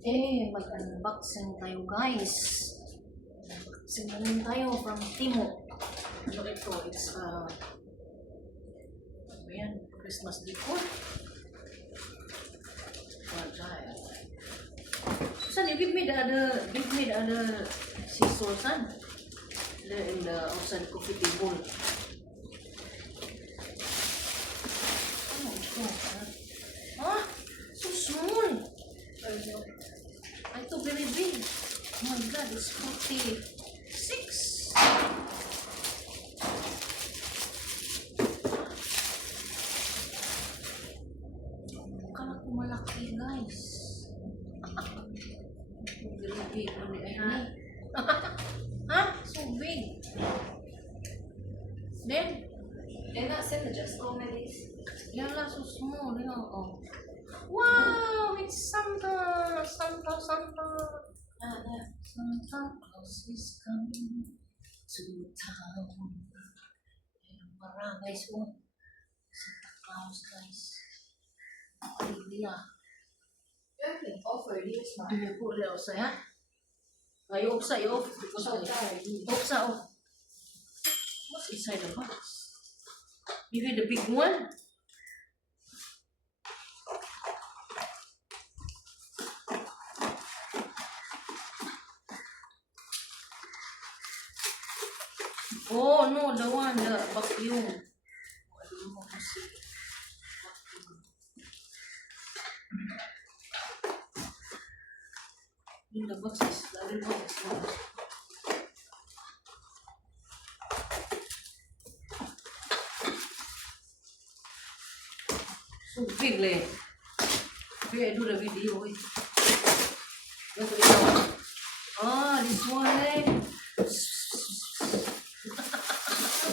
Mag-unboxing tayo guys. Unboxing naman tayo from Timo. So ito, it's ayan, Christmas decor. Fragile. Son, you give me the other scissors, son. In the outside coffee table. Oh, ito. Ah, so small. Ito very big. Oh my god, it's 46. Kala ko malaki guys. Very big. Huh? So big. Then? They're not sent just all my days. Yeah, so small. Yeah. Oh. Wow, it's Santa. Santa. Yeah. Santa Claus is coming to town. Ayan, para guys, oh. Santa Claus, guys. Hallelujah. Everything offer this month. Ini po rin ako saya. Ayaw sa iyo. What's inside the box? Maybe the big one? Oh no, the vacuum. I don't know how to say it. In the box is the little box. So big leh. Maybe I do the video. Wait. Ah, this one eh.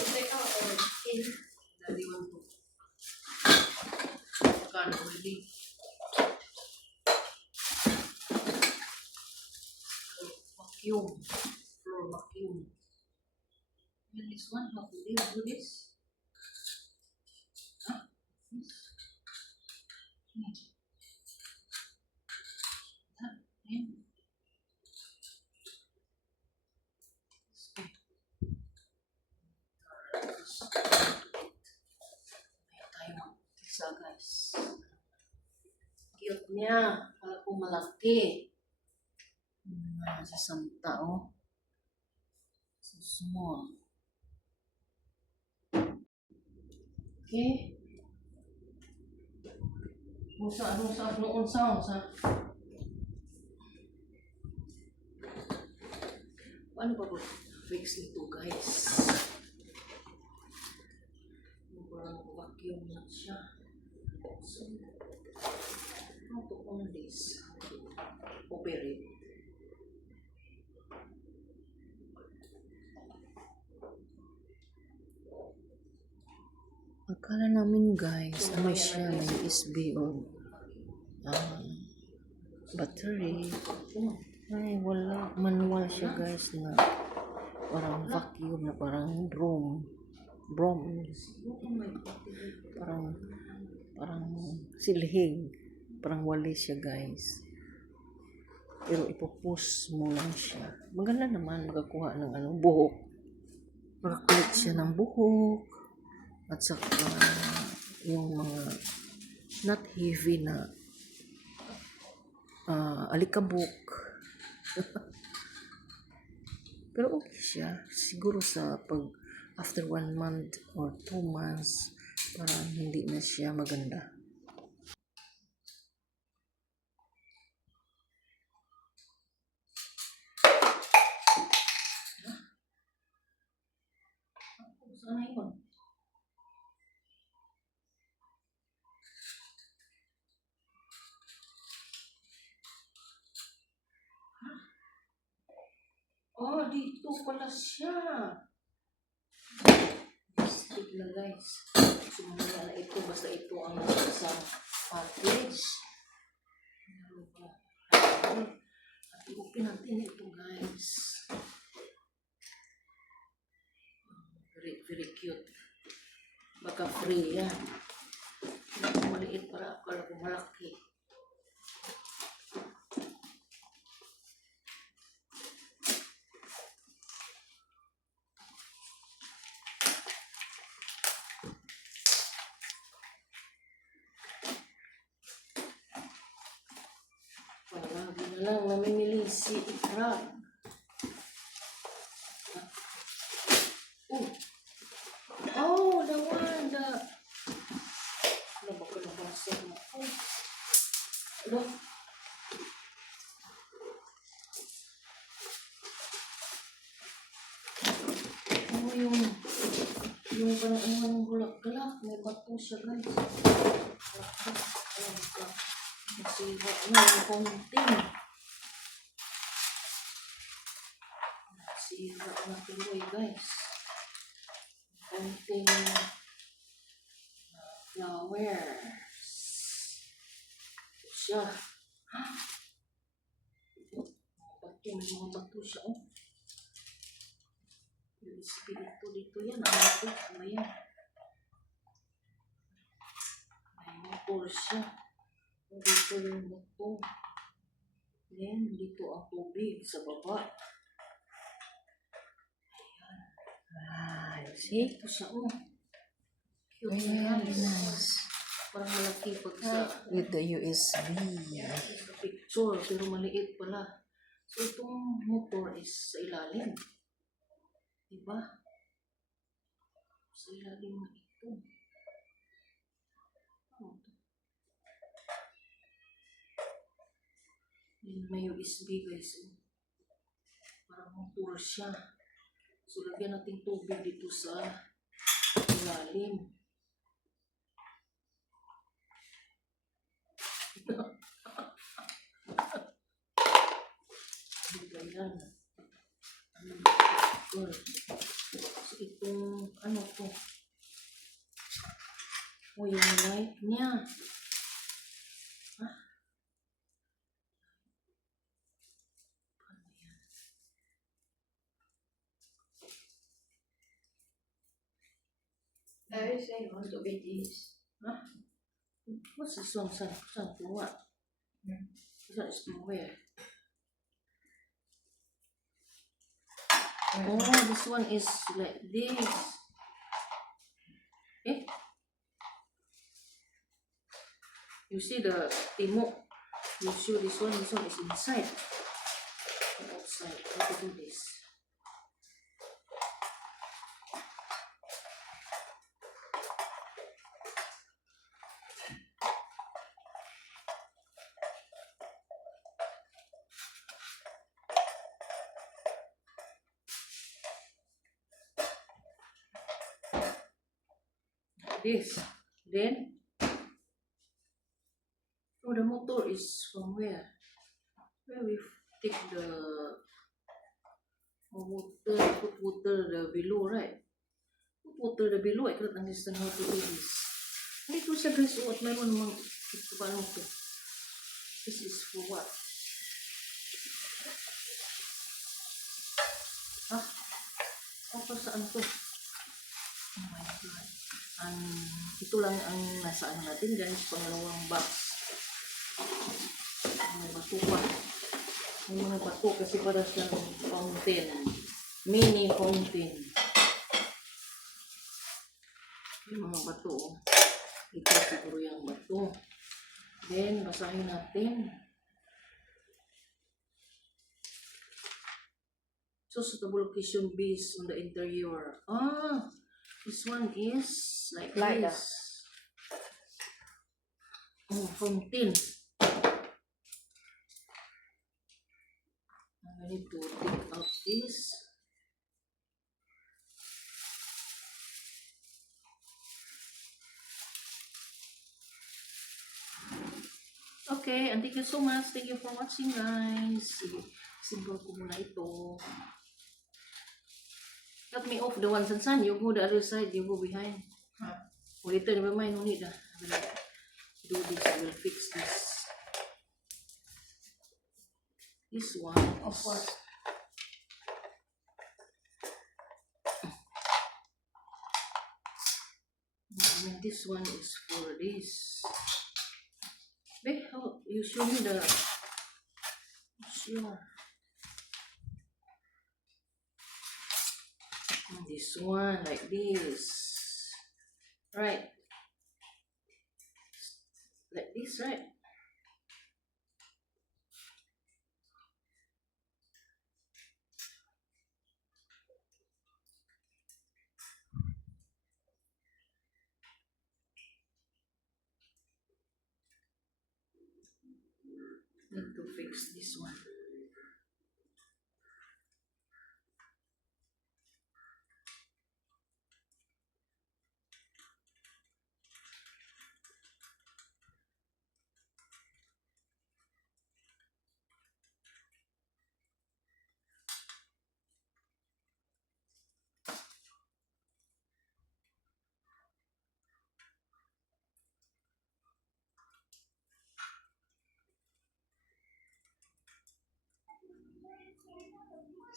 Take out or in. Dari one to. Kan already. Vacuum. Floor vacuum. And this one, how do they do this? Huh? This. Isa guys. Cute niya. Kala ko malaki. Si Santa oh. So small. Okay. Rusa noon sa. Paano ba fix nito guys? Parang vacuum na siya. So, how to on this? Operate. Akala namin guys, ano siya, may USB o battery. Ay, wala. Manual siya guys na parang vacuum na parang broom. Parang silhig. Parang wali siya guys. Pero ipupush mo lang siya. Maganda naman magkakuha ng buhok. Makakulit siya ng buhok. At saka yung mga not heavy na alikabok. Pero okay siya. Siguro sa after 1 month or 2 months, parang hindi na siya maganda. Sana yun? Oh, dito pala siya. Stick na guys. Sumula na ito. Basta ito ang sa package. At i-open natin ito guys. Very cute. Baka free yan. Maliit para akala ko malaki. Walang namimili si Ikram. Oh, oh, the one, the... Ano ba ko nabasa mo? Oh, ano? Oh, yung parang ano ng bulak-galak. May bato siya, guys. Ayan ka. Nasira na yung fountain. Nasira na tuloy, guys. Fountain flowers. Ito siya. Bato, may mga bato siya, oh. Yung dito yan. Ano yan? May motor siya. Dito yung bato. Then, dito ang tubig sa baba. Ayan. Ah, see? Ito siya, oh. Cute na, Very guys. nice. Parang malaki pag sa With the USB. picture, pero maliit pala. So, itong motor is sa ilalim. Diba? Sa ilalim na ito. Ano to? Yan, may USB, guys. Oh. Parang motor siya. So, lagyan natin tubig dito sa ilalim. Ganyan. Ano ba? So, itong, ano to? O, yung light niya. Ha? Ano yan? I was saying want to be these. Ha? What's this one? Saan to what? This one is from where? Oh, this one is like this. Eh? You see the remote? You show this one is inside. Outside. How to do this? This. Then, oh, the motor is from where? Where we take the water, put water the below, right? Put water the below. I cannot understand how to do this. Ito siya, guys. What meron namang ito paano to? This is for what? Ha? Ako saan to? Oh my God. Ito lang ang nasa ano natin, guys. Pangalawang box. May bato pa. May mga bato kasi para siyang fountain. Mini fountain. Yung mga bato. Ito siguro yung bato. Then, basahin natin. So, suitable location based on the interior. Ah! This one is like this. Oh, fountain. I need to take out this. Okay, and thank you so much. Thank you for watching, guys. Sige, simple ko muna ito. Help me off the one sun. You go the other side. You go behind. Oh, later, never mind. No need. I will do this. I will fix this. This one. Of course. And this one is for this. Hey, how you show me the sure. And this one like this. Right. Like this, right? Need to fix this one.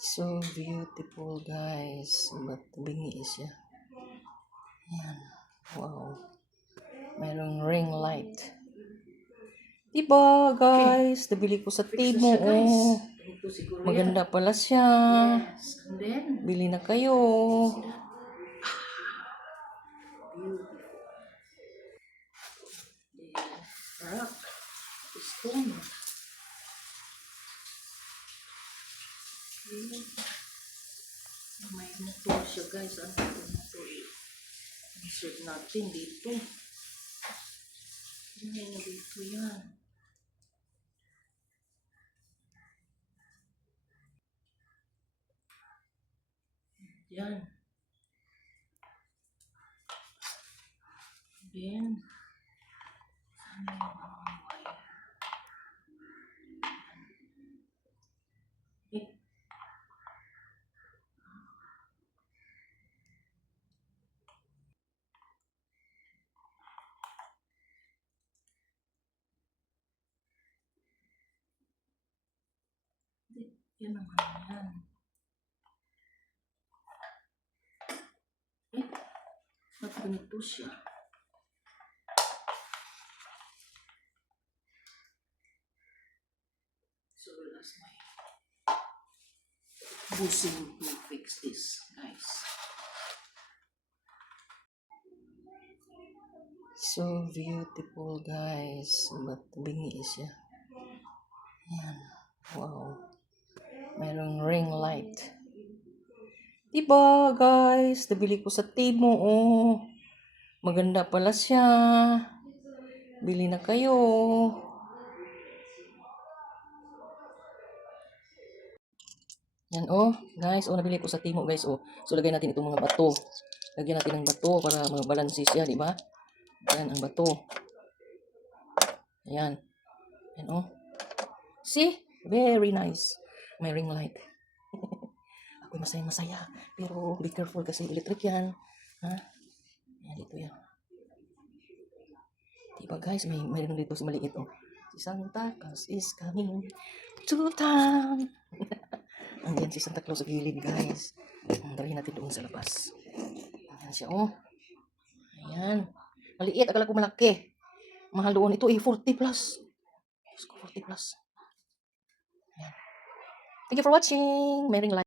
So beautiful, guys. But bingi siya. Yan. Wow. Mayroong ring light. Diba, guys? Nabili ko sa Timo. Oh. Maganda pala siya. Yes. And then, Bili na kayo. beautiful. The rock is stone. Okay. May motor siya, guys. Ano ito motor? Insert natin dito. Hindi na dito yan. Yan. Then, ano yung mga wire? Eh, yan naman yan. Eh, ba't ganito siya? So, last night, busing will fix this, guys. So beautiful, guys. But bingi siya. Yan. Wow. Mayroong ring light. Diba, guys? Nabili ko sa Timo. Oh. Maganda pala siya. Bili na kayo. Yan, oh. Guys, oh, nabili ko sa Timo, guys, oh. So, lagay natin itong mga bato. Lagyan natin ng bato para mabalansi siya, diba? Yan, ang bato. Ayan. Yan, oh. See? Very nice. May ring light. Ako'y masaya-masaya. Pero, be careful kasi electric yan. Ha? Yan, dito yan. Diba, guys? Mayroon dito sa maliit, oh. Si Santa Claus is coming to town. Andiyan si Santa Claus sa gilid, guys. Dalhin natin doon sa labas. Ayan siya, oh. Ayan. Maliit, akala ko malaki. Mahal doon. Ito, 40 plus. Yes, 40 plus. Ayan. Thank you for watching. May ring light.